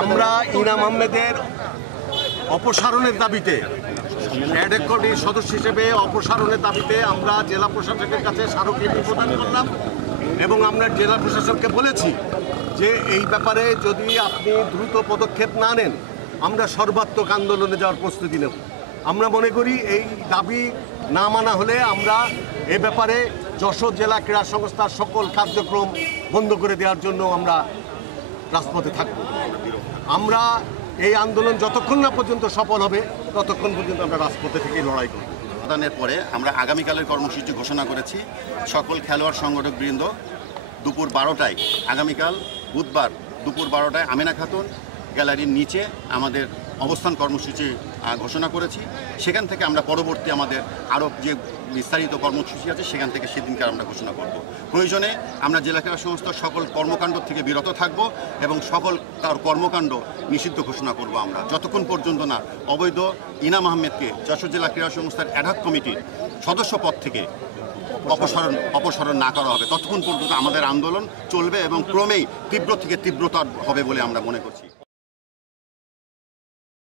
আমরা ইনাম আহমেদের অপসারণের দাবিতে অ্যাডহক কমিটির সদস্য হিসেবে অপসারণের দাবিতে আমরা জেলা প্রশাসকের কাছে স্মারকলিপি প্রদান করলাম এবং আমরা জেলা প্রশাসনকে বলেছি যে এই ব্যাপারে যদি আপনি দ্রুত পদক্ষেপ না নেন আমরা সর্বাত্মক আন্দোলনে যাওয়ার প্রস্তুতি নেব। আমরা মনে করি এই দাবি না মানা হলে আমরা এ ব্যাপারে যশোর জেলা ক্রীড়া সংস্থার সকল কার্যক্রম বন্ধ করে দেওয়ার জন্য আমরা রাজপথে থাকব। আমরা এই আন্দোলন যতক্ষণ না পর্যন্ত সফল হবে ততক্ষণ পর্যন্ত আমরা রাজপথে থেকে লড়াই করব। প্রদানের পরে আমরা আগামীকালের কর্মসূচি ঘোষণা করেছি। সকল খেলোয়াড় সংগঠক বৃন্দ দুপুর 12টায়, আগামীকাল বুধবার দুপুর 12টায় আমেনা খাতুন গ্যালারির নিচে আমাদের অবস্থান কর্মসূচি ঘোষণা করেছি। সেখান থেকে আমরা পরবর্তী আমাদের আরও যে বিস্তারিত কর্মসূচি আছে সেখান থেকে সেদিনকার আমরা ঘোষণা করব। প্রয়োজনে আমরা জেলা ক্রীড়া সংস্থার সকল কর্মকাণ্ড থেকে বিরত থাকব এবং সকল তার কর্মকাণ্ড নিষিদ্ধ ঘোষণা করব আমরা, যতক্ষণ পর্যন্ত না অবৈধ ইনাম আহমেদকে যশোর জেলা ক্রীড়া সংস্থার অ্যাডহক কমিটির সদস্য পদ থেকে অপসারণ না করা হবে। ততক্ষণ পর্যন্ত আমাদের আন্দোলন চলবে এবং ক্রমেই তীব্র থেকে তীব্রতর হবে বলে আমরা মনে করছি।